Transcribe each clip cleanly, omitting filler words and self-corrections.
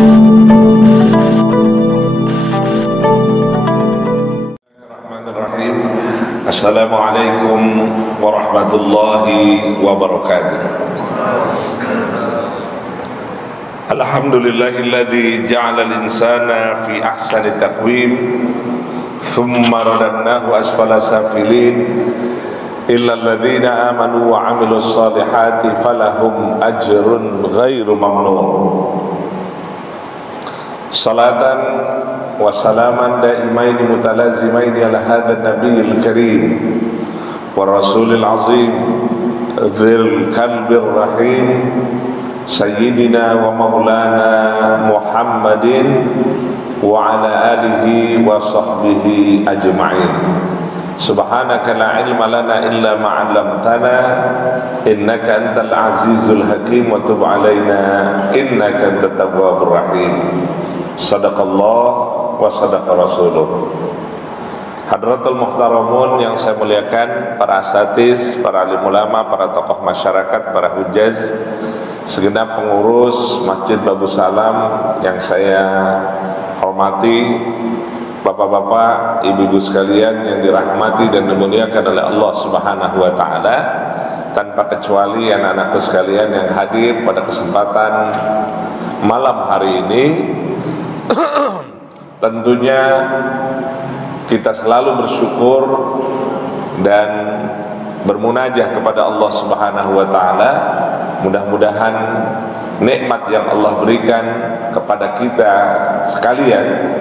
Bismillahirrahmanirrahim. Assalamualaikum warahmatullahi wabarakatuh. Alhamdulillahilladzi ja'ala al-insana fi ahsani taqwim thumma radadnahu asfala safilin illa alladhina amanu wa 'amilus solihati falahum ajrun ghairu mamnun. Salatan wa salaman daimaini mutalazimaini ala hadha nabiyil karim wa rasulil azim dzil kalbir rahim sayyidina wa maulana Muhammadin wa ala alihi wa sahbihi ajma'in. Subhanaka la ilma lana illa ma 'allamtana innaka antal azizul hakim wa tub alaina innaka antat tawwabur rahim. Sadaqallah wa sadaqa rasuluh. Hadratul muhtaramun yang saya muliakan, para asatiz, para alim ulama, para tokoh masyarakat, para hujaz, segenap pengurus Masjid Babu Salam yang saya hormati, bapak-bapak, ibu-ibu sekalian yang dirahmati dan dimuliakan oleh Allah Subhanahu wa taala, tanpa kecuali anak-anakku sekalian yang hadir pada kesempatan malam hari ini. Tentunya kita selalu bersyukur dan bermunajah kepada Allah Subhanahu wa taala. Mudah-mudahan nikmat yang Allah berikan kepada kita sekalian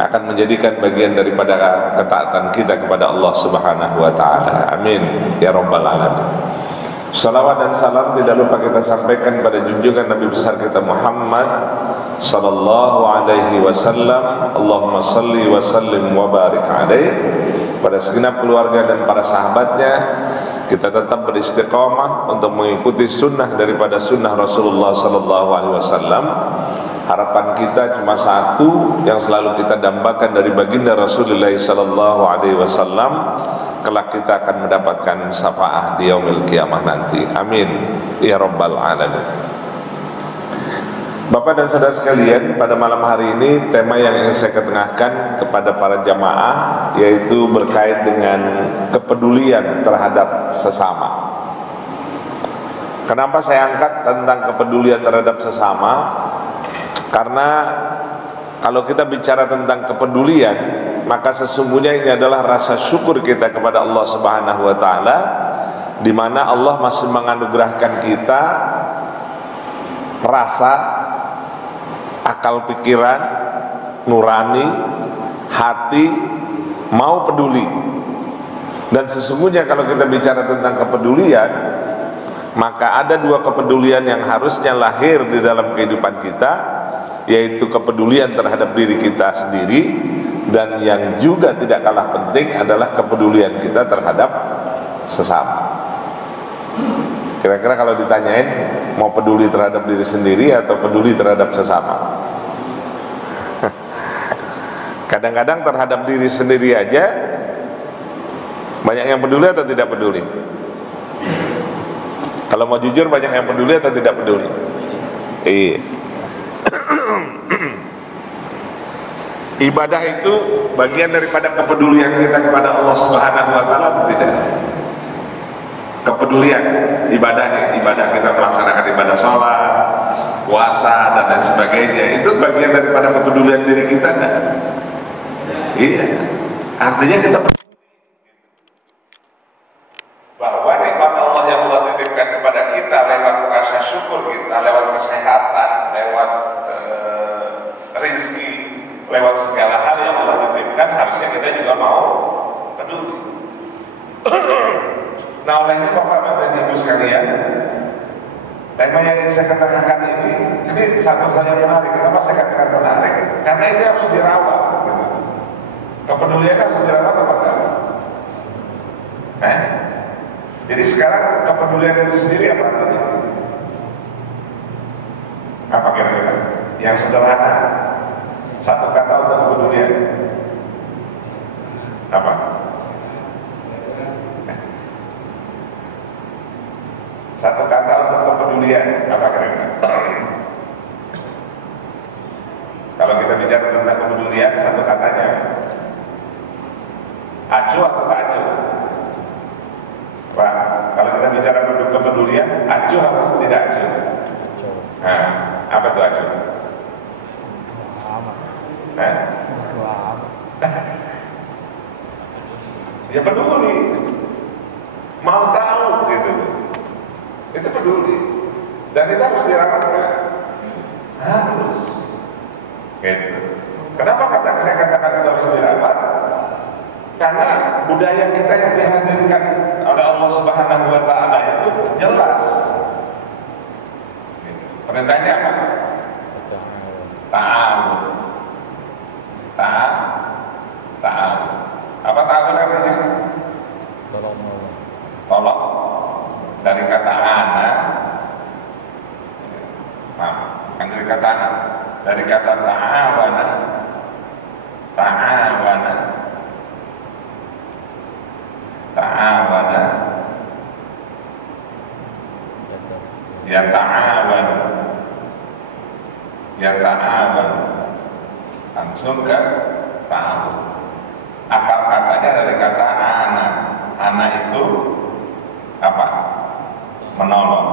akan menjadikan bagian daripada ketaatan kita kepada Allah Subhanahu wa taala. Amin ya rabbal alamin. Salawat dan salam tidak lupa kita sampaikan pada junjungan Nabi besar kita Muhammad sallallahu alaihi wasallam. Allahumma salli wa sallim wa barik alaihi. Pada segenap keluarga dan para sahabatnya, kita tetap beristiqamah untuk mengikuti sunnah daripada sunnah Rasulullah sallallahu alaihi wasallam. Harapan kita cuma satu yang selalu kita dambakan dari baginda Rasulullah sallallahu alaihi wasallam, kelak kita akan mendapatkan syafaat di yaumil qiyamah nanti. Amin ya rabbal alamin. Bapak dan saudara sekalian, pada malam hari ini tema yang ingin saya ketengahkan kepada para jamaah yaitu berkait dengan kepedulian terhadap sesama. Kenapa saya angkat tentang kepedulian terhadap sesama? Karena kalau kita bicara tentang kepedulian, maka sesungguhnya ini adalah rasa syukur kita kepada Allah Subhanahu wa taala, di mana Allah masih menganugerahkan kita rasa, akal pikiran, nurani, hati, mau peduli. Dan sesungguhnya kalau kita bicara tentang kepedulian, maka ada dua kepedulian yang harusnya lahir di dalam kehidupan kita, yaitu kepedulian terhadap diri kita sendiri, dan yang juga tidak kalah penting adalah kepedulian kita terhadap sesama. Kira-kira kalau ditanyain, mau peduli terhadap diri sendiri atau peduli terhadap sesama? Kadang-kadang terhadap diri sendiri aja banyak yang peduli atau tidak peduli? Kalau mau jujur, banyak yang peduli atau tidak peduli? Iya. Ibadah itu bagian daripada kepedulian kita kepada Allah Subhanahu wa taala atau tidak? Kepedulian ibadah kita melaksanakan ibadah sholat, puasa dan lain sebagainya, itu bagian daripada kepedulian diri kita kan? Iya. Artinya kita bahwa nikmat Allah yang Allah titipkan kepada kita lewat rasa syukur kita, lewat kesehatan, lewat rezeki, lewat segala hal yang Allah titipkan, harusnya kita juga mau peduli. Nah, oleh itu Bapak dan Ibu sekalian, tema yang ingin saya katakan ini satu hal yang menarik. Kenapa saya katakan menarik? Karena ini harus dirawat. Gitu. Kepedulian harus dirawat apa enggak? Jadi sekarang kepedulian itu sendiri apa artinya? Apa kira-kira? Yang sederhana, satu kata untuk kepedulian. Apa? Satu kata untuk kepedulian, apa kira-kira? kepedulian satu katanya. Acuh atau tak acuh? Pak, kalau kita bicara kepedulian, acuh atau tidak acuh? Nah, apa itu acuh? Nah? Ya peduli, mau tahu gitu, itu peduli, dan itu harus diramatkan, harus. Gitu. Kenapa saya katakan itu harus dirawat? Karena budaya kita yang dihadirkan oleh Allah Subhanahu Wa Taala itu jelas. Gitu. Perintahnya apa? Ta'awun. Ta'awun. Apa ta'awun artinya? Tolong. Dari kata ana. Nah, bukan dari kata ana. Dari kata ta'awana. Ta'awana. Ta'awana. Ya ta'awan. Ya ta'awan. Langsung ke ta'awun. Akar katanya dari kata ana. Ana itu apa? Menolong.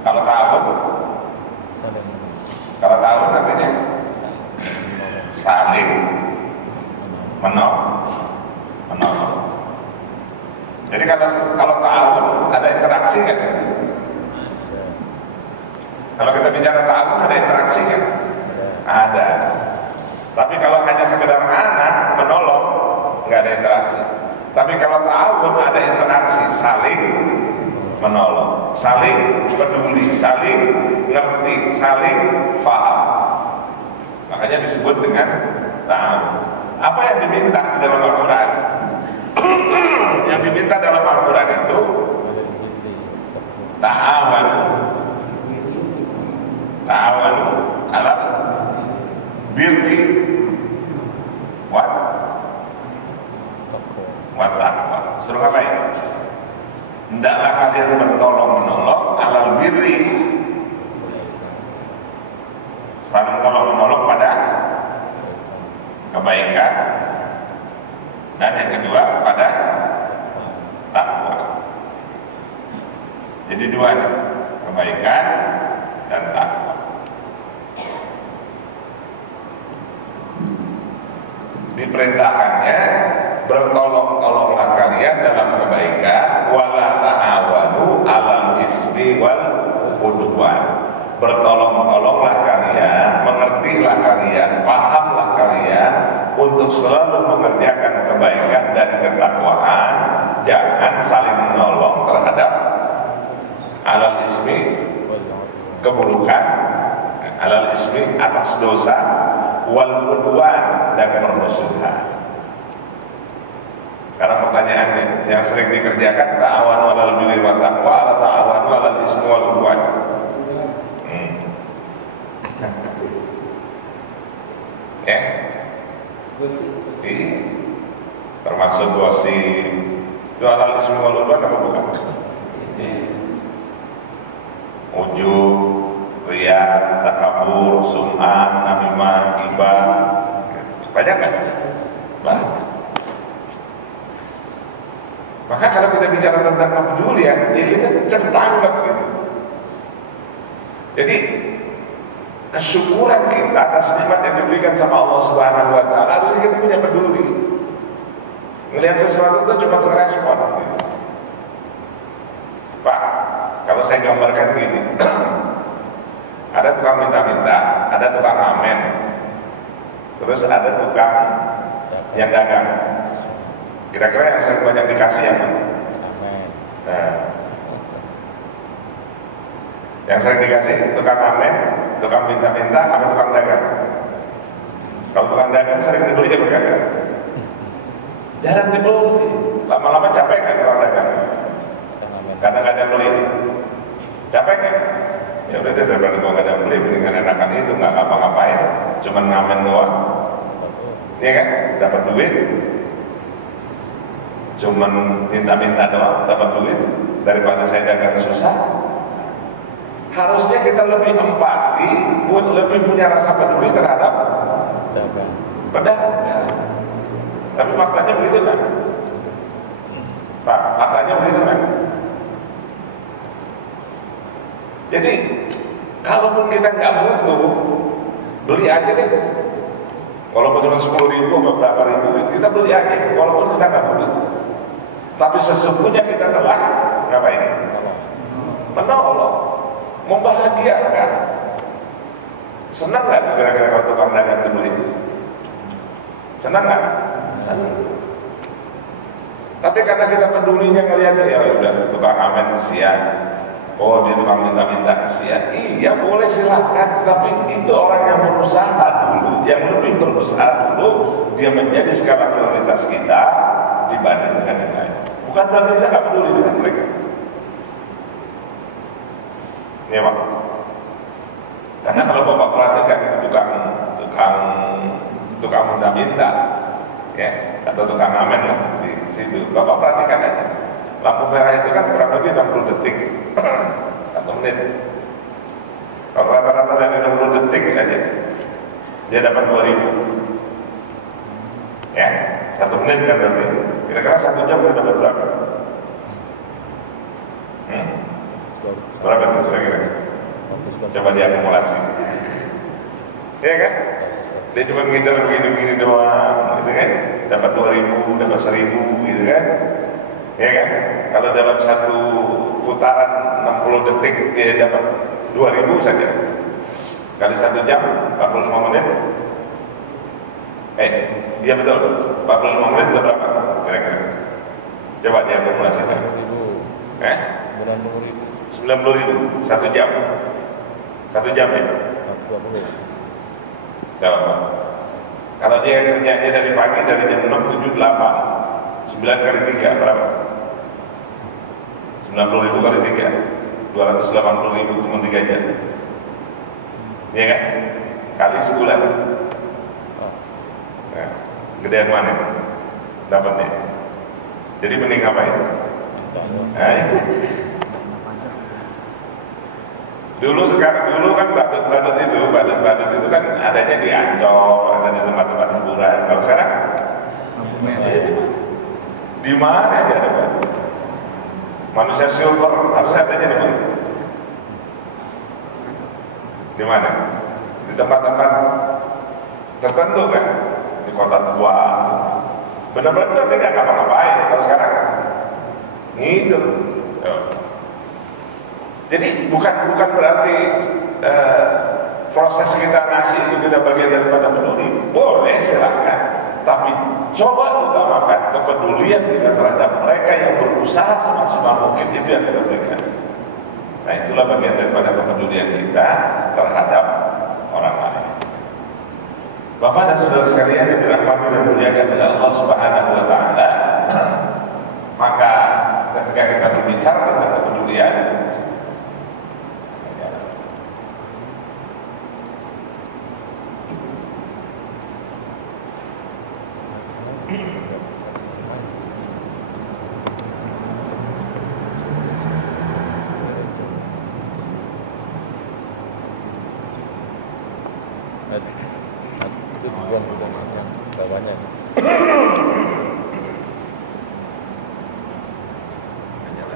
Kalau ta'awun, kalau ta'awun artinya saling menolong. Jadi kalau ta'awun ada interaksi kan? Kalau kita bicara ta'awun ada interaksi kan? Ada. Tapi kalau hanya sekedar anak menolong, nggak ada interaksi. Tapi kalau ta'awun ada interaksi, saling menolong, saling peduli, saling ngerti, saling faham. Makanya disebut dengan ta'awun. Apa yang diminta di dalam Al-Quran? Yang diminta dalam Al-Quran itu ta'awanu ala birri wa taqwa. Suruh apa ya? Hendaklah kalian bertolong menolong alal birri, saling tolong menolong pada kebaikan, dan yang kedua pada takwa. Jadi dua nih, kebaikan dan takwa. Diperintahkannya bertolong-tolonglah kalian dalam kebaikan, wala ta'awanu 'alal ismi wal udwan. Bertolong-tolonglah kalian, mengertilah kalian, pahamlah kalian untuk selalu mengerjakan kebaikan dan ketakwaan. Jangan saling menolong terhadap 'alal ismi, keburukan, 'alal ismi, atas dosa, wal udwan, dan permusuhan. Sekarang pertanyaannya, yang sering dikerjakan ta'awanu 'alal birri wat taqwa atau ta'awanu 'alal ismi wal udwan? Ya, termasuk gosip itu 'alal ismi wal udwan apa bukan? Ujub, riya, takabur, sum'ah, namimah, ghibah, banyak kan? Banyak. Maka kalau kita bicara tentang kepedulian, ya kita cepat tanggap gitu. Jadi kesyukuran kita atas nikmat yang diberikan sama Allah Subhanahu Wa Taala, harusnya kita punya peduli. Melihat sesuatu itu cuma respon gitu. Pak, kalau saya gambarkan gini, ada tukang minta-minta, ada tukang ngamen, terus ada tukang yang dagang. Kira-kira yang sering banyak dikasih apa? Nah, yang sering dikasih tukang ngamen, tukang minta-minta, apa tukang dagang? Kalau tukang dagang sering dibeli ya berkagak? Jarang dibeli. Lama-lama capek kan tukang dagang? Karena nggak ada beli. Capek kan? Ya udah daripada gua nggak ada beli, mendingan enakan itu, nggak ngapa-ngapain, cuman ngamen doang. Iya kan? Dapat duit, cuman minta-minta doang, dapat duit, daripada saya dagang susah. Harusnya kita lebih empati, lebih punya rasa peduli terhadap Pedagang. Ya. Tapi faktanya begitu kan? Pak, faktanya begitu kan? Jadi, kalaupun kita nggak butuh, beli aja deh. Walaupun cuma 10.000 atau berapa ribu, kita beli aja. Walaupun kita nggak butuh. Tapi sesungguhnya kita telah ngapain? Menolong, membahagiakan. Senang nggak kira-kira kalau tukang dagang itu beli? Senang nggak? Senang. Tapi karena kita pedulinya ngeliatnya, ya udah tukang amen kesian. Oh, dia tukang minta-minta kesian. Iya, boleh silakan. Tapi itu orang yang berusaha dulu, yang lebih berusaha dulu, dia menjadi skala prioritas kita dibanding dengan yang lain. Bukan berarti kita nggak peduli dengan mereka. Ya, Pak. Karena kalau Bapak perhatikan itu tukang minta-minta, ya, atau tukang amen lah di situ. Bapak perhatikan aja. Lampu merah itu kan kurang lebih 60 detik, 1 menit. Kalau rata-rata dari 60 detik aja, dia dapat 2.000. Ya, 1 menit kan berarti. Kira-kira 1 jam dia dapat berapa? Berapa itu kira-kira? Coba diakumulasi. Ya kan? Dia cuma ngider begini-begini doang, gitu kan? Dapat 2.000, dapat 1.000, gitu kan? Ya kan? Kalau dalam satu putaran 60 detik dia dapat 2.000 saja. Kali 1 jam 45 menit. Iya betul. 45 menit itu berapa? Kira-kira. Coba diakumulasikan. 90.000 1 jam. 1 jam ya? 20. Kalau dia kerjanya dari pagi dari jam 6, 7, 8 9 kali 3 berapa? 90.000 kali 3 280.000 cuma 3 jam. Iya kan? Kali sebulan. Nah, gedean mana dapatnya? Jadi mending ngapain? Dulu kan badut itu kan adanya di Ancol, ada di tempat-tempat hiburan. Kalau sekarang di mana dia ada badut? Manusia silver harus adanya di mana? Di mana? Di tempat-tempat tertentu kan, di kota tua. Benar-benar tidak ngapa-ngapain. Kalau sekarang ngitung. Jadi bukan berarti proses kita ngasih itu kita bagian daripada peduli. Boleh silakan, tapi coba utamakan kepedulian kita terhadap mereka yang berusaha semaksimal mungkin, itu yang kita berikan. Nah, itulah bagian daripada kepedulian kita terhadap orang lain. Bapak dan saudara sekalian yang dirahmati dan dimuliakan oleh Allah Subhanahu wa taala, maka ketika kita berbicara tentang kepedulian, itu tujuan yang bawahnya. Ya.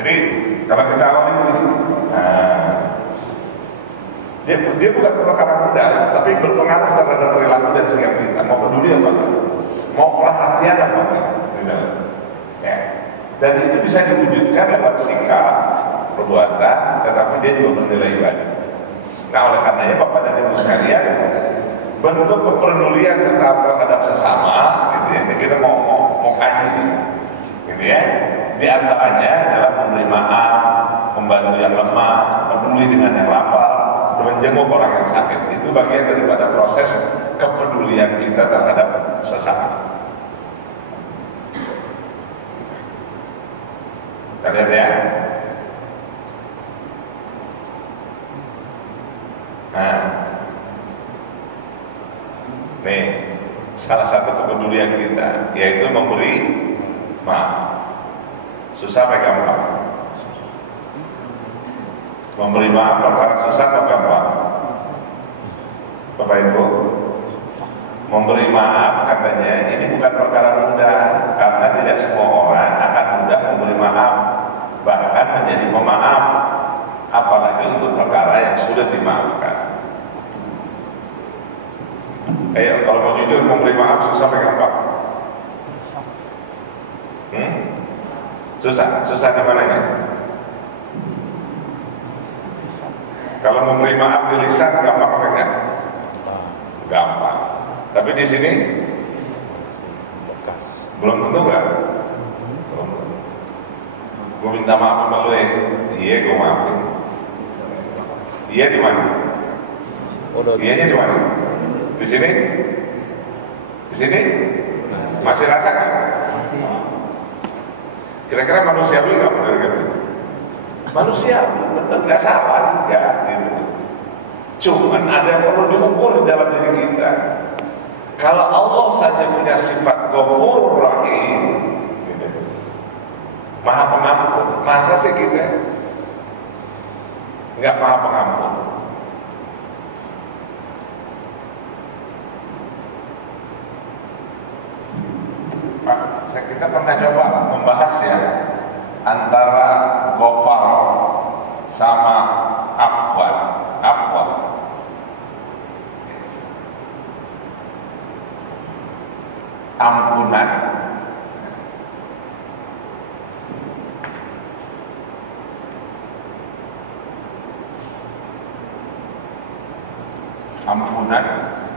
Jadi kalau kita awali ini, dia bukan perkara mudah, tapi berpengaruh terhadap perilaku dan sikap kita. Mau peduli apa enggak? Mau perhatian apa enggak? Ya. Dan itu bisa diwujudkan lewat sikap, perbuatan, tetapi dia juga bernilai ibadah. Nah, oleh karenanya Bapak dan Ibu sekalian, bentuk kepedulian terhadap sesama, gitu ya. Kita mau kaji, gitu ya. Di antaranya adalah memberi maaf, membantu yang lemah, peduli dengan yang lapar, menjenguk orang yang sakit. Itu bagian daripada proses kepedulian kita terhadap sesama. Kita lihat ya. salah satu kepedulian kita, yaitu memberi maaf. Susah apa gampang? Memberi maaf perkara susah atau gampang? Bapak Ibu, memberi maaf katanya ini bukan perkara mudah, karena tidak semua orang akan mudah memberi maaf, bahkan menjadi pemaaf, apalagi untuk perkara yang sudah dimaafkan. Ayo, kalau mau jujur, memberi maaf susah apa gampang? Susah di mananya? Kalau memberi maaf di lisan gampang apa enggak? Gampang. Tapi di sini belum tentu kan? Gue minta maaf sama lu ya. Iya, gue maafin. Iya di mana? Iyanya di mana? Di sini? Di sini? Masih rasakan? Kira-kira manusiawi nggak benar kan? Manusia, benar nggak salah, ya. Gitu. Cuman ada yang perlu diukur di dalam diri kita. Kalau Allah saja punya sifat Ghafurur Rahim, gitu. Maha pengampun, masa sih kita nggak maha pengampun? Kita pernah coba membahas ya antara Ghafar sama Afwan. Ampunan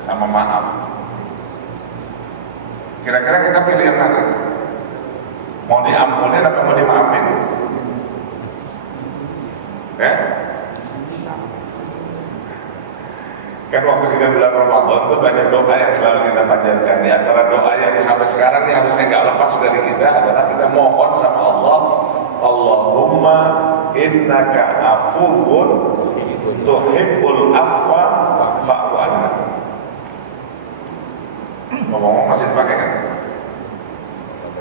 sama maaf. Kira-kira kita pilih yang mana? Mau diampunin atau mau dimaafin? Ya? Kan waktu kita bulan Ramadan itu banyak doa yang selalu kita panjatkan. Di antara doa yang sampai sekarang yang harusnya nggak lepas dari kita adalah kita mohon sama Allah, Allahumma innaka afuwun tuhibbul afwa fa'fu anna. Ngomong-ngomong masih dipakai kan?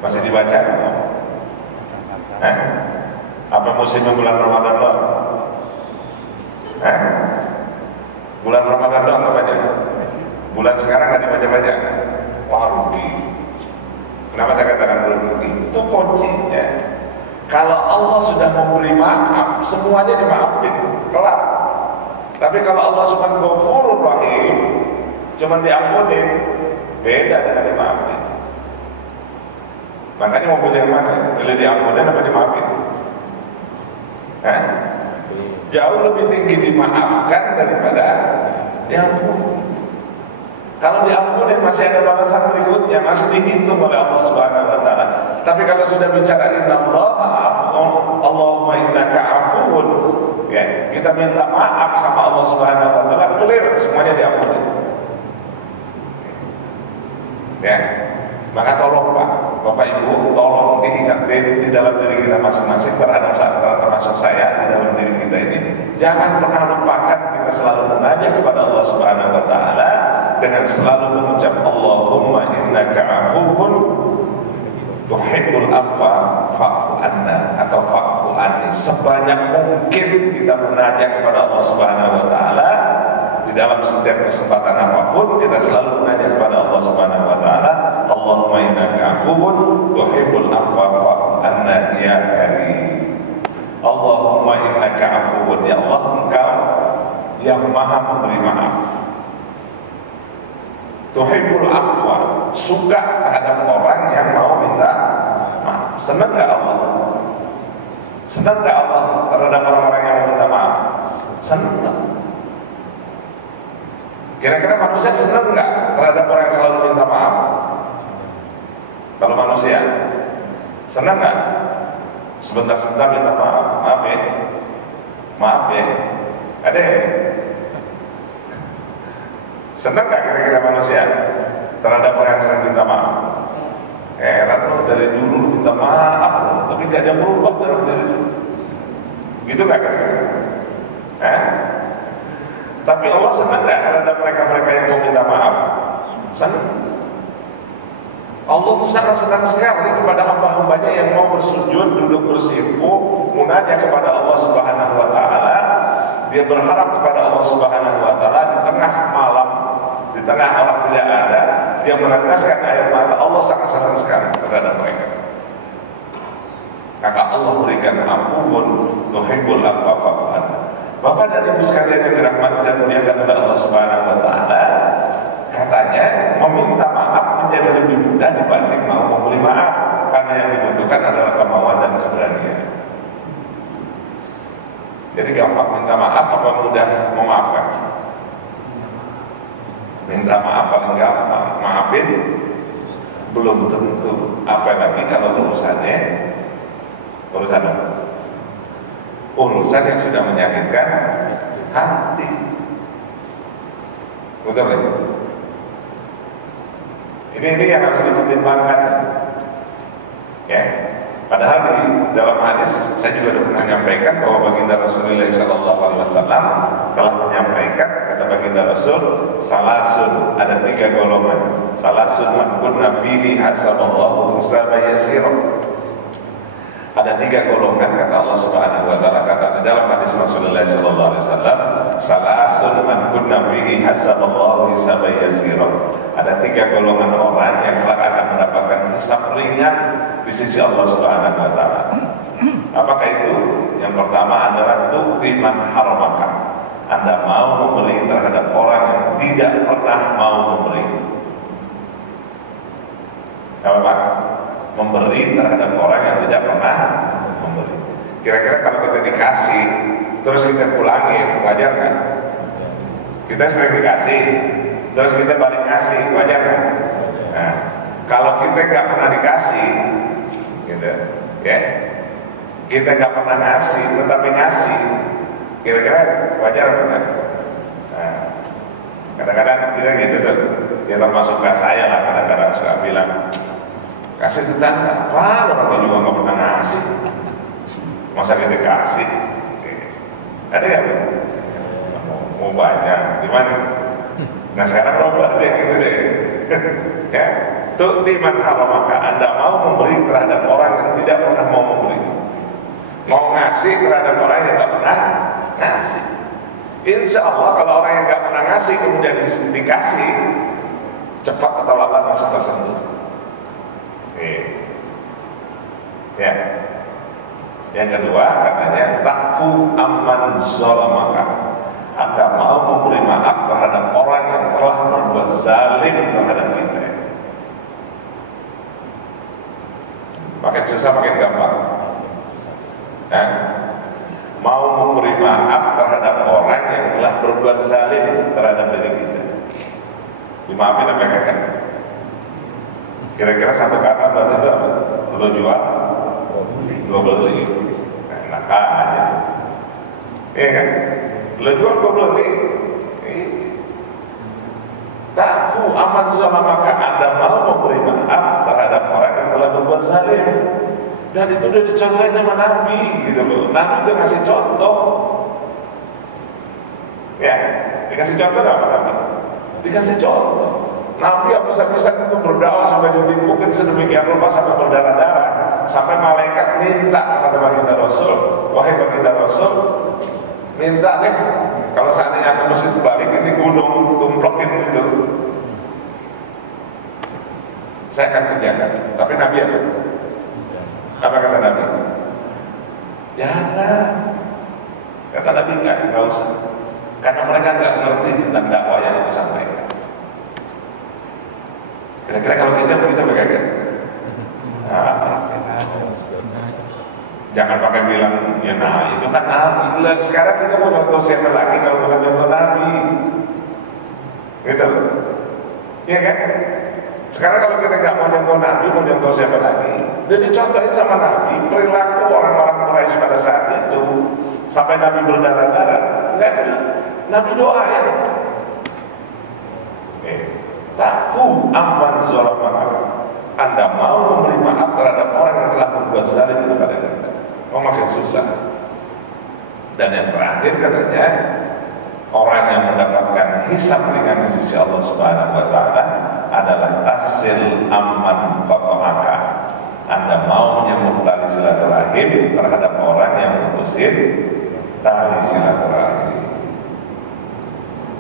Masih dibaca? Apa musimnya bulan Ramadan doang? Bulan Ramadan doang nggak baca? Bulan sekarang nggak dibaca-baca? Wah rugi. Kenapa saya katakan rugi? Itu kuncinya. Kalau Allah sudah memberi maaf, semuanya dimaafin, kelar. Tapi kalau Allah subhanahu Ghafurur Rahim, cuman diampunin, beda dengan dimaafin. Makanya mau pilih yang mana? Pilih diampunin apa dimaafin? Jauh lebih tinggi dimaafkan daripada diampuni. Kalau diampuni masih ada balasan berikutnya, masih dihitung oleh Allah Subhanahu wa taala. Tapi kalau sudah bicara innallaha afuwun, Allahumma innaka afuwun, ya, kita minta maaf sama Allah Subhanahu wa taala, clear semuanya diampuni. Ya. Maka tolong Bapak Ibu, tolong diingat di dalam diri kita masing-masing, termasuk saya di dalam diri kita ini, jangan pernah lupakan kita selalu mengajak kepada Allah Subhanahu wa taala dengan selalu mengucap Allahumma innaka afuwun tuhibbul afwa fa'fu anna atau fa'fu anni. Sebanyak mungkin kita menajak kepada Allah Subhanahu wa taala di dalam setiap kesempatan apapun, kita selalu menajak kepada Allah Subhanahu wa taala, Allahumma innaka afuwun tuhibbul afwa fa'fu anna ya karim. Allahumma innaka afuwun, ya Allah Engkau yang maha memberi maaf. Tuhibbul afwa, suka terhadap orang yang mau minta maaf. Senang gak Allah? Senang gak Allah terhadap orang-orang yang mau minta maaf? Senang. Kira-kira manusia senang nggak terhadap orang yang selalu minta maaf? Kalau manusia senang nggak? Sebentar-sebentar minta maaf, maaf ya, ada ya? Senang nggak kira-kira manusia terhadap orang yang sering minta maaf? Heran loh, dari dulu minta maaf loh, tapi nggak ada berubah dari dulu. Gitu nggak kira-kira? Tapi Allah senang nggak terhadap mereka-mereka yang mau minta maaf? Senang. Allah tuh sangat senang sekali kepada hamba-hambanya yang mau bersujud, duduk bersimpu, munajat kepada Allah Subhanahu wa taala. Dia berharap kepada Allah Subhanahu wa taala di tengah malam, di tengah orang tidak ada, dia meneteskan air mata. Allah sangat senang sekali terhadap mereka. Maka Allah berikan afuun tuhibbul afwa fa'fu anhu. Bapak dan Ibu sekalian yang dirahmati dan dimuliakan oleh Allah Subhanahu wa taala, katanya meminta maaf menjadi lebih mudah dibanding mau memberi maaf, karena yang dibutuhkan adalah kemauan dan keberanian. Jadi gampang minta maaf apa mudah memaafkan? Minta maaf paling gampang, maafin belum tentu. Apalagi kalau urusan yang sudah menyakitkan hati. Betul ya? Ini yang harus dipertimbangkan. Ya. Padahal di dalam hadis saya juga sudah pernah menyampaikan bahwa baginda Rasulullah SAW telah menyampaikan, kata baginda Rasul, salasun, ada 3 golongan. Salasun man kunna fihi hasaballahu hisaba yasira. Ada 3 golongan kata Allah Subhanahu wa taala, kata di dalam hadis Rasulullah SAW, salasun man kunna fihi hasaballahu hisaba yasira. Ada 3 golongan orang yang kelak akan mendapatkan hisab ringan di sisi Allah Subhanahu wa taala. Apakah itu? Yang pertama adalah tu'ti man haramaka. Anda mau memberi terhadap orang yang tidak pernah mau memberi. Apa? Memberi terhadap orang yang tidak pernah memberi. Kira-kira kalau kita dikasih terus kita pulangin, wajar kan? Kita sering dikasih terus kita balik kasih, wajar kan? Nah, kalau kita nggak pernah dikasih, gitu, ya, kita nggak pernah ngasih, tetapi ngasih, kira-kira wajar apa enggak? Nah, kadang-kadang kita gitu tuh, ya termasuk saya lah, kadang-kadang suka bilang, kasih tetangga, apa? Orang juga nggak pernah ngasih, masa kita kasih? Ada nggak? Mau banyak, gimana? Nah sekarang robah deh gitu deh. Ya, tu'ti man haramaka. Anda mau memberi terhadap orang yang tidak pernah mau memberi. Mau ngasih terhadap orang yang tidak pernah ngasih. Insya Allah kalau orang yang tidak pernah ngasih kemudian dikasih, cepat atau lambat masuk tersentuh. Ya. Yang kedua katanya ta'fu amman zalamaka. Anda mau memberi maaf terhadap orang yang telah berbuat zalim terhadap kita. Makin susah makin gampang. Nah, mau memberi maaf terhadap orang yang telah berbuat zalim terhadap diri kita. Dimaafin apa enggak? Kira-kira satu kata berarti itu apa? Lo jual, lo beli. Enak aja. Iya kan? Lo jual, lo beli. Ta'fu aman zalamaka. Anda mau memberi maaf terhadap orang yang telah berbuat zalim. Dan itu udah dicontohin sama Nabi gitu loh. Nabi udah kasih contoh. Ya, dikasih contoh apa Nabi? Dikasih contoh. Nabi habis-habisan itu berdakwah sampai ditimpukin sedemikian rupa sampai berdarah-darah, sampai malaikat minta kepada baginda Rasul, wahai baginda Rasul, minta deh kalau seandainya aku mesti balik ini gunung tumplokin gitu, saya akan kerjakan. Tapi Nabi apa kata Nabi? Jangan. Kata Nabi nggak usah, karena mereka nggak ngerti tentang dakwah yang disampaikan. Kira-kira kalau kita bagaimana? Jangan pakai bilang ya nah itu kan Nabi. Sekarang kita mau contoh siapa lagi kalau bukan contoh Nabi? Gitu loh. Iya kan? Sekarang kalau kita nggak mau contoh Nabi, mau contoh siapa lagi? Jadi contohin sama Nabi perilaku orang-orang Quraisy pada saat itu sampai Nabi berdarah-darah. Enggak, Nabi doa ya. Ta'fu amman zalamaka. Anda mau memberi maaf terhadap orang yang telah berbuat zalim kepada kita. Oh makin susah. Dan yang terakhir katanya orang yang mendapatkan hisab ringan di sisi Allah Subhanahu wa taala adalah tasil amman qata'aka. Anda mau menyambung tali silaturahim terhadap orang yang memutusin tali silaturahim.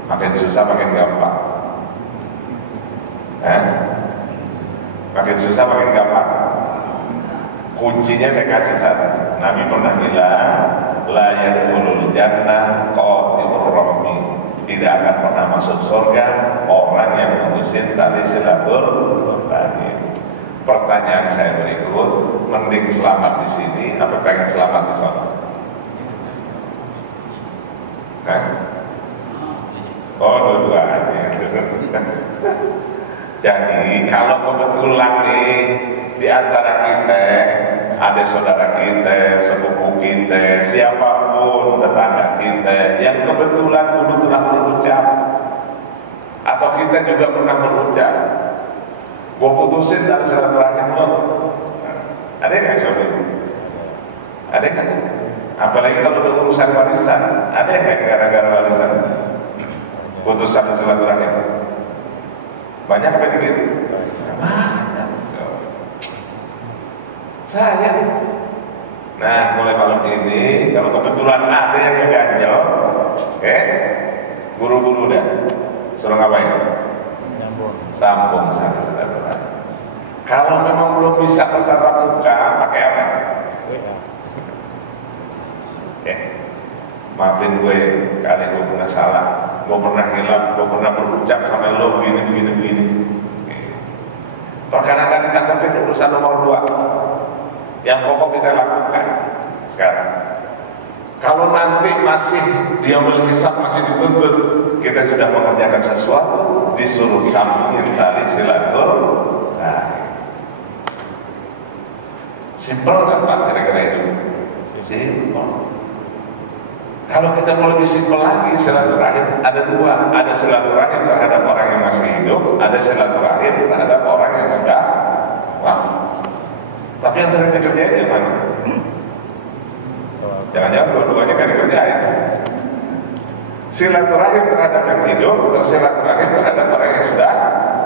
Makin susah makin gampang. Makin susah makin gampang. Kuncinya saya kasih satu. Nabi pernah bilang, la yadkhulul jannah qati'ur rahmi. Tidak akan pernah masuk surga orang yang memutusin tali silaturahim. Pertanyaan saya berikut, mending selamat di sini atau pengen selamat di sana? Oh, dua-duanya. Jadi kalau kebetulan nih di antara kita ada saudara kita, sepupu kita, siapapun tetangga kita yang kebetulan dulu telah berucap, atau kita juga pernah berucap, gue putusin dari silaturahim lo. Ada nggak sobat? Ada kan? Apalagi kalau udah urusan warisan, ada nggak gara-gara warisan putusan silaturahim? Banyak apa dikit? Banyak. Sayang. Nah, mulai malam ini kalau kebetulan ada yang ngeganjel, buru-buru dah. Suruh ngapain? Sambung sana silaturahim. Kalau memang belum bisa bertatap muka, pakai apa? Maafin gue, kali gue pernah salah, gue pernah hilang, gue pernah berucap sama lo begini. Perkara kan ditangkapin urusan nomor 2. Yang pokok kita lakukan sekarang. Kalau nanti masih dia menghisap, masih dituntut, kita sudah mengerjakan sesuatu, disuruh sambungin tali silaturahim. Simpel kan Pak kira-kira itu? Simpel. Kalau kita mau lebih simpel lagi, silaturahim ada 2. Ada silaturahim terhadap orang yang masih hidup, ada silaturahim terhadap orang yang sudah wafat. Tapi yang sering dikerjain yang mana? Jangan-jangan dua-duanya kan dikerjain. Silaturahim terhadap yang hidup, atau silaturahim terhadap orang yang sudah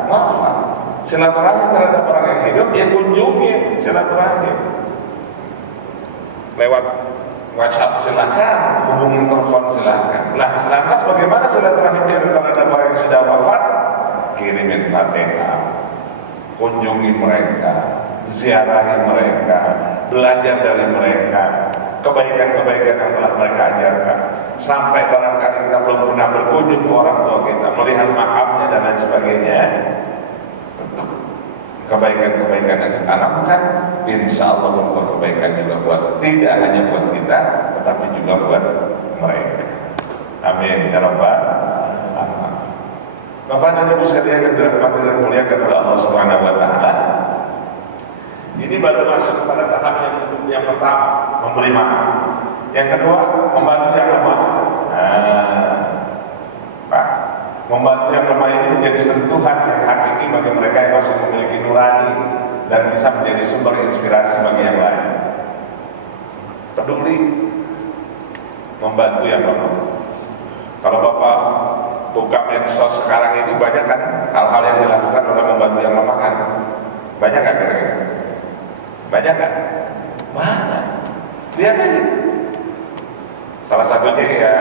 wafat. Silaturahim terhadap orang yang hidup, ya kunjungi silaturahim. Lewat WhatsApp silakan, hubungi telepon silakan. Nah, lantas bagaimana silaturahim terhadap orang yang sudah wafat? Kirimin Fatihah, kunjungi mereka, ziarahi mereka, belajar dari mereka, kebaikan-kebaikan yang telah mereka ajarkan. Sampai barangkali kita belum pernah berkunjung ke orang tua kita, melihat makamnya dan lain sebagainya. Kebaikan-kebaikan yang ditanamkan, insya Allah membuat kebaikan juga buat tidak hanya buat kita, tetapi juga buat mereka. Amin ya rabbal alamin. Bapak dan Ibu sekalian yang dirahmati dan dimuliakan oleh Allah Subhanahu wa taala. Ini baru masuk pada tahap yang pertama, memberi maaf. Yang kedua, membantu yang lemah. Membantu yang lemah ini menjadi sentuhan yang hakiki bagi mereka yang masih memiliki nurani dan bisa menjadi sumber inspirasi bagi yang lain. Peduli membantu yang lemah. Kalau Bapak buka medsos sekarang ini banyak kan hal-hal yang dilakukan oleh membantu yang lemah kan? Banyak kan kira-kira? Banyak kan? Banyak. Lihat aja. Salah satunya ya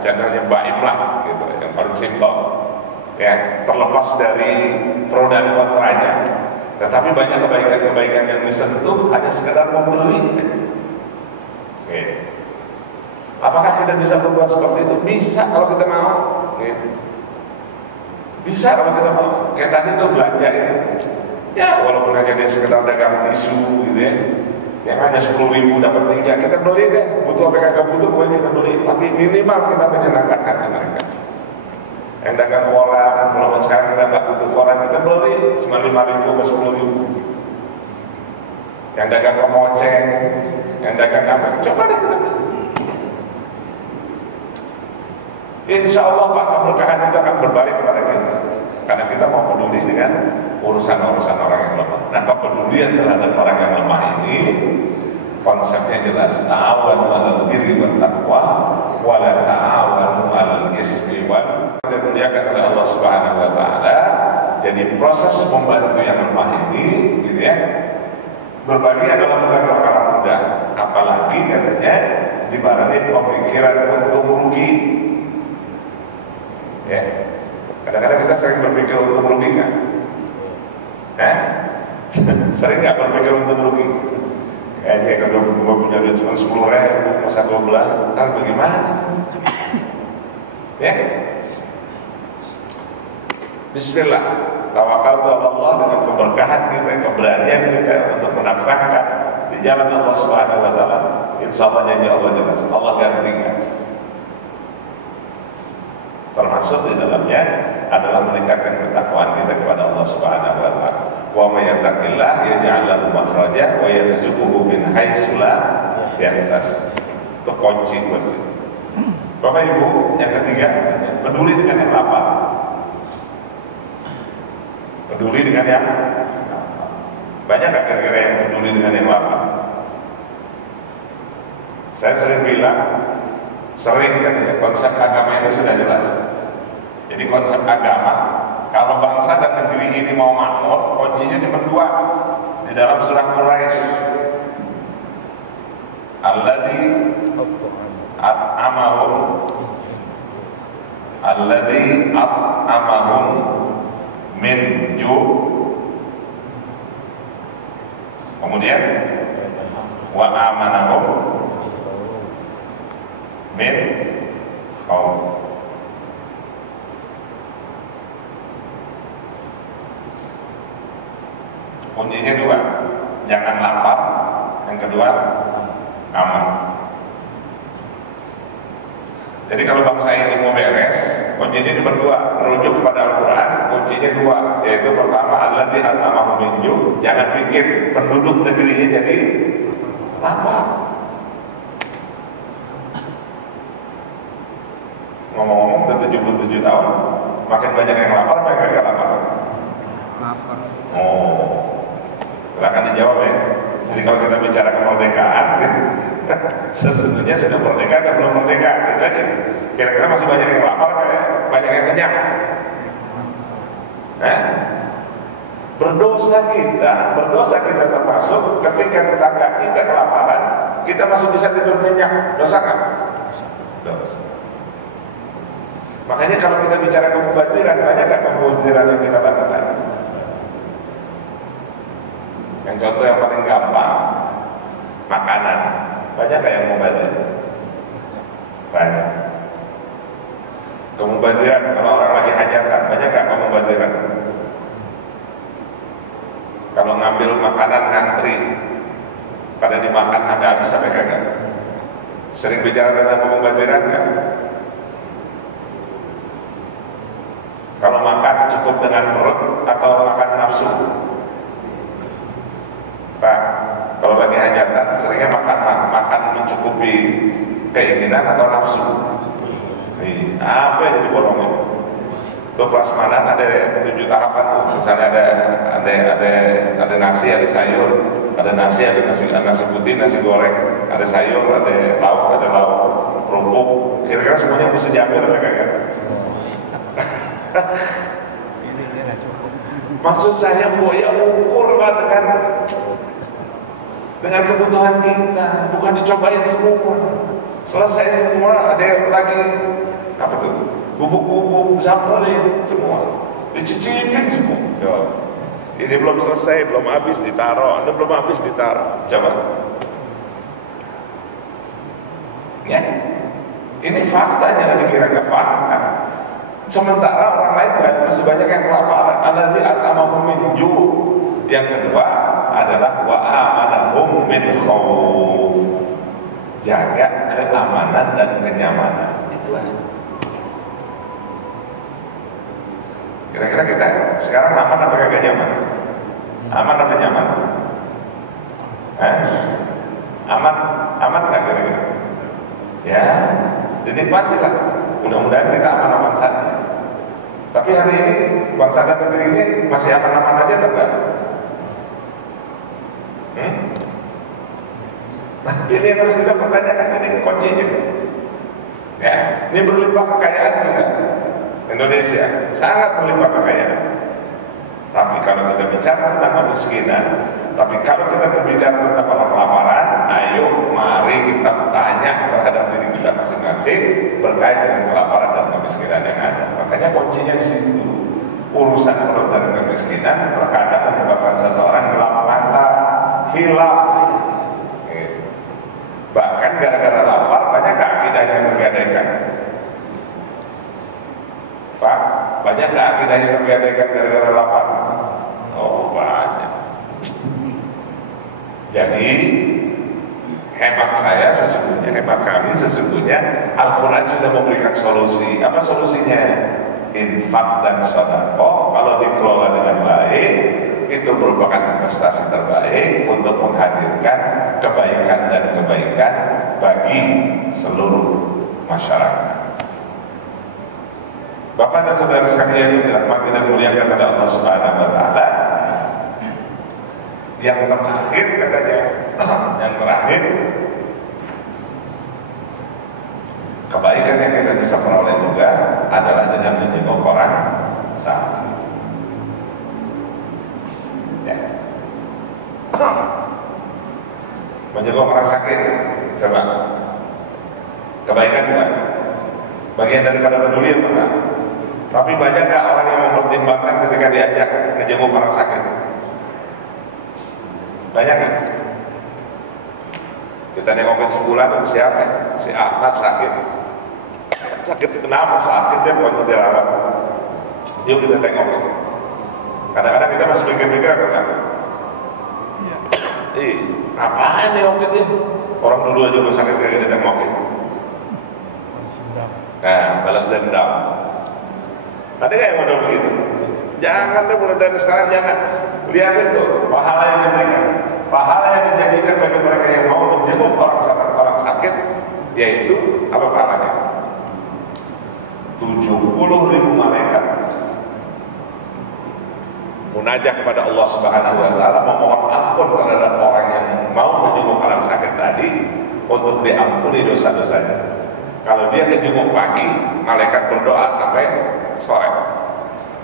channelnya Mbak Im lah, gitu, yang paling simpel, ya, terlepas dari pro dan kontranya. Tetapi banyak kebaikan-kebaikan yang disentuh hanya sekedar membeli. Oke. Apakah kita bisa berbuat seperti itu? Bisa kalau kita mau. Gitu. Bisa kalau kita mau. Kayak tadi tuh belanja ya, walaupun hanya dia sekedar dagang tisu, gitu ya. Yang hanya 10.000 dapat 3, kita beli deh. Butuh apa kagak butuh, pokoknya kita beli. Tapi minimal kita menyenangkan hati mereka. Yang dagang koran, walaupun sekarang kita nggak butuh koran, kita beli 5.000 ke 10.000. Yang dagang kemoceng, yang dagang apa, coba deh kita beli. Insya Allah Pak, keberkahan itu akan berbalik kepada kita. Karena kita mau peduli dengan urusan-urusan orang yang lemah. Nah, kepedulian terhadap orang yang lemah ini konsepnya jelas. Ta'awanu 'alal birri wat taqwa wa la ta'awanu 'alal ismi wal udwan. Dimuliakan oleh Allah Subhanahu wa taala. Jadi proses membantu yang lemah ini, gitu ya, berbagi adalah bukan perkara mudah, apalagi katanya dibarengi pemikiran untung rugi. Ya, kadang-kadang kita sering berpikir untung rugi kan? Sering nggak berpikir untung rugi? Kayak kalau gue punya duit cuma 10.000, masa gue belah, ntar bagaimana? Ya, Bismillah, tawakal kepada Allah dengan keberkahan kita, keberanian kita untuk menafkahkan di jalan Allah Subhanahu Wa Taala. Insya Allah janji Allah jelas, Allah gantikan. Termasuk di dalamnya adalah meningkatkan ketakwaan kita kepada Allah Subhanahu Wa Taala. Wa may yattaqillah yaj'al lahu makhraja wa yarzuquhu min haitsu la yahtasib. Itu kunci buat kita. Bapak Ibu, yang ketiga, peduli dengan yang lapar. Peduli dengan yang banyak gak kira-kira yang peduli dengan yang lapar? Saya sering bilang, katanya konsep agama itu sudah jelas. Jadi konsep agama, kalau bangsa dan negeri ini mau makmur, kuncinya cuma dua di dalam surah Quraisy. Alladzi at'amahum min ju', kemudian wa amanahum min khauf. Kuncinya dua, jangan lapar, yang kedua aman. Jadi kalau bangsa ini mau beres, kuncinya cuma dua, merujuk kepada Al-Quran. Kuncinya dua, yaitu pertama alladzi at'amahum min ju', jangan bikin penduduk negeri ini jadi lapar. Ngomong-ngomong udah 77 tahun, makin banyak yang lapar, makin gak lapar? Lapar. Oh, silakan dijawab ya. Jadi kalau kita bicara kemerdekaan, sesungguhnya sudah merdeka atau belum merdeka, gitu aja. Kira-kira masih banyak yang lapar, banyak yang kenyang. Berdosa kita termasuk ketika tetangga kita kelaparan, kita masih bisa tidur nyenyak. Dosa kan? Dosa. Makanya kalau kita bicara kemubaziran, banyak gak kemubaziran yang kita lakukan? Yang contoh yang paling gampang, makanan. Banyak gak yang mubazir? Banyak. Kemubaziran, kalau orang lagi hajatan, banyak gak kemubaziran? Kalau ngambil makanan ngantri, pada dimakan sampai habis sampai kagak? Sering bicara tentang kemubaziran kan? Kalau makan cukup dengan perut atau makan nafsu? Pak, kalau lagi hajatan seringnya makan mencukupi keinginan atau nafsu? Apa yang jadi bolongnya? Itu prasmanan ada 7 tahapan tuh. Misalnya ada nasi, ada sayur, ada nasi putih, nasi goreng, ada sayur, ada lauk, kerupuk. Kira-kira semuanya bisa diambil apa kagak? Maksud saya Bu, ya ukurlah dengan kebutuhan kita, bukan dicobain semua. Selesai semua, ada yang lagi apa tuh? Bubuk-bubuk, sampulin semua, dicicipin semua. Ini belum selesai, belum habis ditaruh, ini belum habis ditaruh. Coba. Ya, ini faktanya, dikira-kira fakta. Sementara orang lain masih banyak yang kelaparan. Alladzi at'amahum min ju'. Yang kedua adalah wa amanahum min khauf. Jaga keamanan dan kenyamanan. Itu aja. Kira-kira kita sekarang aman apa kagak nyaman? Aman apa nyaman? Aman nggak kira-kira? Ya, dinikmatilah. Mudah-mudahan kita aman-aman saja. Tapi hari ini bangsa dan negeri ini masih aman-aman aja atau enggak? Nah, ini yang harus kita pertanyakan, ini kuncinya. Ya, ini berlimpah kekayaan kita. Indonesia sangat berlimpah kekayaan. Tapi kalau kita bicara tentang kemiskinan, tapi kalau kita berbicara tentang orang kelaparan, ayo mari kita tanya terhadap diri kita masing-masing berkait dengan kelaparan dan kemiskinan yang ada. Makanya kuncinya di situ. Urusan perut dan kemiskinan terkadang menyebabkan seseorang gelap mata, hilaf. Bahkan gara-gara lapar banyak akidahnya yang tergadaikan. Pak, banyak akidahnya yang tergadaikan gara-gara lapar? Oh, banyak. Jadi hemat saya sesungguhnya, hemat kami sesungguhnya Al-Quran sudah memberikan solusi. Apa solusinya? Infak dan sedekah kalau dikelola dengan baik itu merupakan investasi terbaik untuk menghadirkan kebaikan dan kebaikan bagi seluruh masyarakat. Bapak dan saudara sekalian yang dirahmati dan dimuliakan oleh Allah Subhanahu wa taala. Yang terakhir katanya, yang terakhir kebaikan yang kita bisa peroleh juga adalah dengan menjenguk orang sakit. Ya. Menjenguk orang sakit, coba. Kebaikan juga. Bagian daripada peduli apa enggak? Tapi banyak nggak orang yang mempertimbangkan ketika diajak menjenguk orang sakit? Banyak nggak? Kita nengokin sebulan siapa? Si Ahmad sakit. Sakit kenapa sakitnya bukan dirawat? Yuk kita tengokin. Kadang-kadang kita masih mikir-mikir apa enggak? Iya. Apaan nih waktu itu? Orang dulu aja udah sakit kayak gini tengokin. Nah, balas dendam. Ada nggak yang model begitu? Jangan deh, mulai dari sekarang jangan. Lihat itu pahala yang diberikan, pahala yang dijadikan bagi mereka yang mau menjenguk orang sakit, yaitu apa pahalanya? 70.000 malaikat munajat kepada Allah Subhanahu wa taala memohon ampun terhadap orang yang mau menjenguk orang sakit tadi untuk diampuni dosa-dosanya. Kalau dia ngejenguk pagi, malaikat berdoa sampai sore.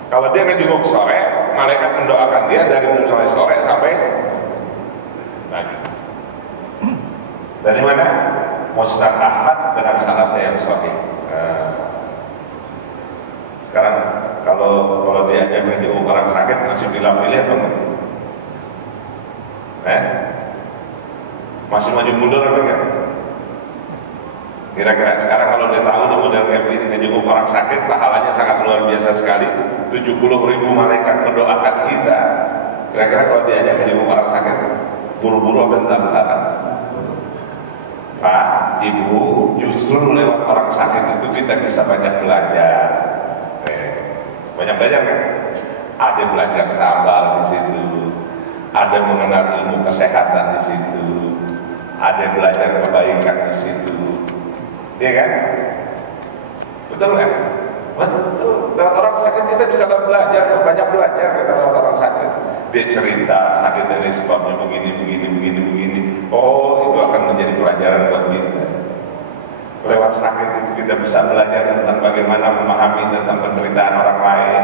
Kalau dia ngejenguk sore, malaikat mendoakan dia dari mulai sore sampai pagi. Dari mana? Musnad Ahmad dengan sanadnya yang sahih. Sekarang kalau diajak ngejenguk orang sakit masih pilih-pilih atau enggak? Masih maju mundur atau enggak? Kira-kira sekarang kalau dia tahu model kayak begini ngejenguk orang sakit pahalanya sangat luar biasa sekali. 70.000 malaikat mendoakan kita. Kira-kira kalau diajak ngejenguk orang sakit buru-buru apa bentar-bentaran? Pak, Ibu, justru lewat orang sakit itu kita bisa banyak belajar. Banyak belajar kan? Ada belajar sabar di situ, ada mengenal ilmu kesehatan di situ, ada belajar kebaikan di situ. Iya kan? Betul kan? Betul. Lewat orang sakit kita bisa belajar, banyak belajar lewat orang sakit. Dia cerita sakit dari sebabnya begini. Oh, itu akan menjadi pelajaran buat kita. Lewat sakit itu kita bisa belajar tentang bagaimana memahami tentang penderitaan orang lain.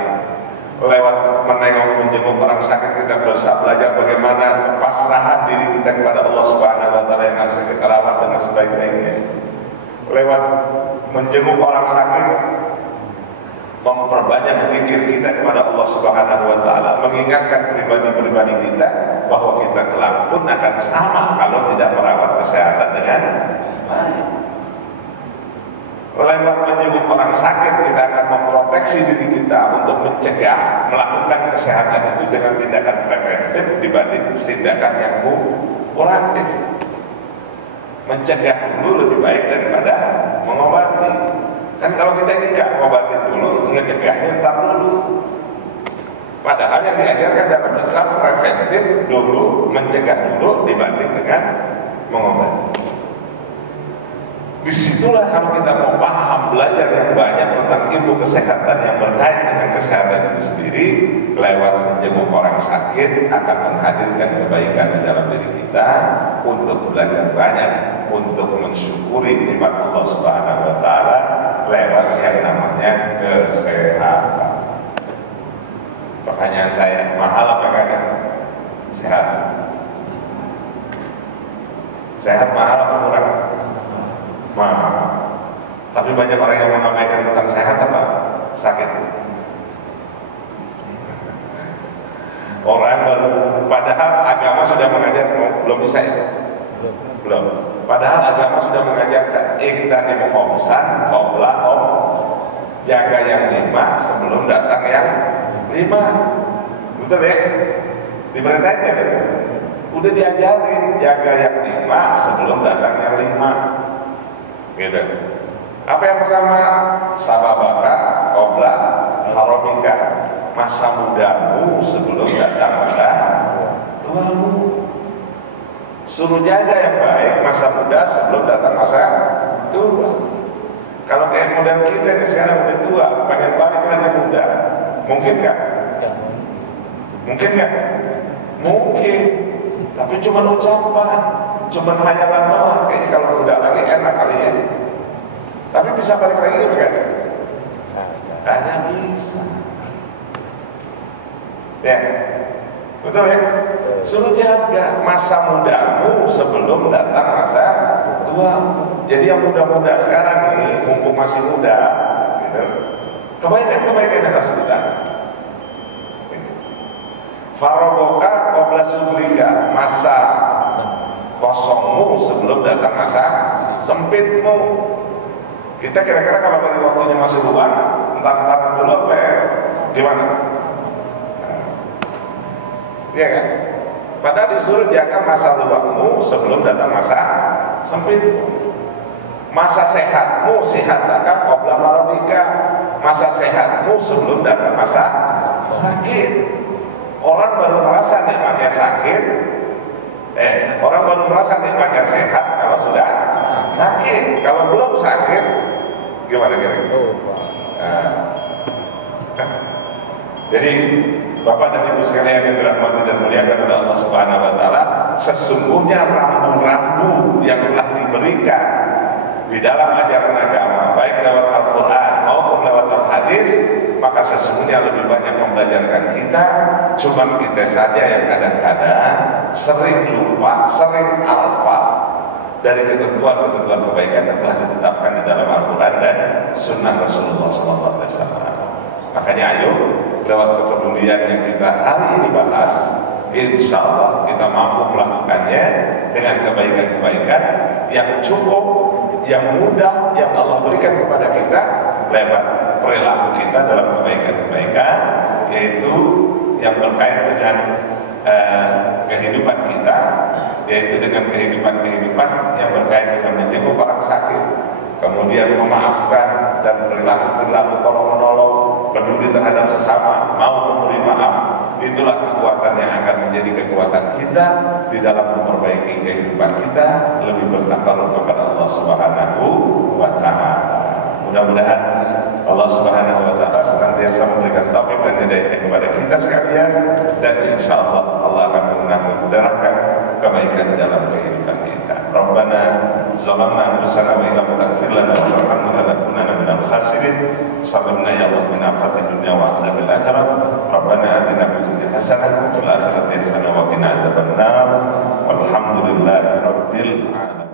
Lewat menjenguk orang sakit kita bisa belajar bagaimana pasrahan diri kita kepada Allah Subhanahu wa taala yang harus kita rawat dengan sebaik-baiknya. Lewat menjenguk orang sakit memperbanyak zikir kita kepada Allah Subhanahu wa taala, mengingatkan pribadi-pribadi kita bahwa kita kelak pun akan sama kalau tidak merawat kesehatan dengan baik. Lewat menjenguk orang sakit kita akan memproteksi diri kita untuk mencegah melakukan kesehatan itu dengan tindakan preventif dibanding tindakan yang kuratif. Mencegah dulu lebih baik daripada mengobati. Kan kalau kita ini nggak mengobati dulu, ngecegahnya ntar dulu. Padahal yang diajarkan dalam Islam preventif dulu, mencegah dulu dibanding dengan mengobati. Disitulah kalau kita mau paham, belajar yang banyak tentang ilmu kesehatan yang berkait dengan kesehatan itu sendiri, lewat menjenguk orang sakit akan menghadirkan kebaikan di dalam diri kita untuk belajar banyak, untuk mensyukuri nikmat Allah Subhanahu wa taala lewat yang namanya kesehatan. Pertanyaan saya, makanya? Sehat. Sehat mahal atau murah? Mahal. Tapi banyak orang yang mengabaikan tentang sehat apa? Sakit. Orang baru, padahal agama sudah mengajar, belum bisa ya? Belum. Padahal agama sudah mengajarkan iktani khomsan qabla om, jaga yang 5 sebelum datang yang 5. Betul ya? Diperintahkan ya? Udah diajarin jaga yang 5 sebelum datang yang 5. Gitu. Apa yang pertama? Sababaka qabla haromika, masa mudamu sebelum datang masa tuamu. Suruh jaga yang baik masa muda sebelum datang masa tua. Kalau kayak model kita ini sekarang udah tua, pengen balik lagi muda, mungkin nggak? Mungkin nggak? Mungkin. Tapi cuma ucapan, cuma hayalan doang. Kayaknya kalau muda lagi enak kali ya. Tapi bisa balik lagi kan? Hanya bisa. Ya, betul ya? Suruh jaga masa mudamu sebelum datang masa tua. Jadi yang muda-muda sekarang nih, mumpung masih muda, gitu, kebaikan yang harus kita. Farogoka qabla subrika, masa kosongmu sebelum datang masa sempitmu. Kita kira-kira kalau dari waktunya masih tua, entar dulu apa ya? Gimana? Iya kan? Padahal disuruh jaga masa luangmu sebelum datang masa sempit. Masa sehatmu, sehataka qabla maradika, masa sehatmu sebelum datang masa sakit. Orang baru merasa nikmatnya sakit, orang baru merasa nikmatnya sehat kalau sudah sakit. Kalau belum sakit, gimana kira-kira? Jadi Bapak dan Ibu sekalian yang dirahmati dan muliakan oleh Allah Subhanahu wa taala, sesungguhnya rambu-rambu yang telah diberikan di dalam ajaran agama, baik lewat Al-Qur'an maupun lewat Al-Hadis, maka sesungguhnya lebih banyak membelajarkan kita. Cuma kita saja yang kadang-kadang sering lupa, sering alfa dari ketentuan-ketentuan kebaikan yang telah ditetapkan di dalam Al-Quran dan Sunnah Rasulullah SAW. Makanya ayo, lewat kepedulian yang kita hari ini bahas, insya Allah kita mampu melakukannya dengan kebaikan-kebaikan yang cukup, yang mudah, yang Allah berikan kepada kita lewat perilaku kita dalam kebaikan-kebaikan, yaitu yang berkait dengan kehidupan kita, yaitu dengan kehidupan yang berkait dengan menjenguk orang sakit, kemudian memaafkan dan perilaku tolong-menolong, peduli terhadap sesama, mau memberi maaf. Itulah kekuatan yang akan menjadi kekuatan kita di dalam memperbaiki kehidupan kita, lebih bertakarub kepada Allah Subhanahu wa taala. Mudah-mudahan Allah Subhanahu wa taala senantiasa memberikan taufik dan hidayah kepada kita sekalian, dan insya Allah Allah akan memudahkan kebaikan dalam kehidupan kita. Rabbana zalamna anfusana wa illam taghfir lana wa tarhamna lanakunanna minal khasirin. Sabbirna ya Allah min afatid dunya wa azabil akhirah. Rabbana atina fid dunya hasanah wa fil akhirati hasanah wa qina adzabannar. Walhamdulillahi rabbil alamin.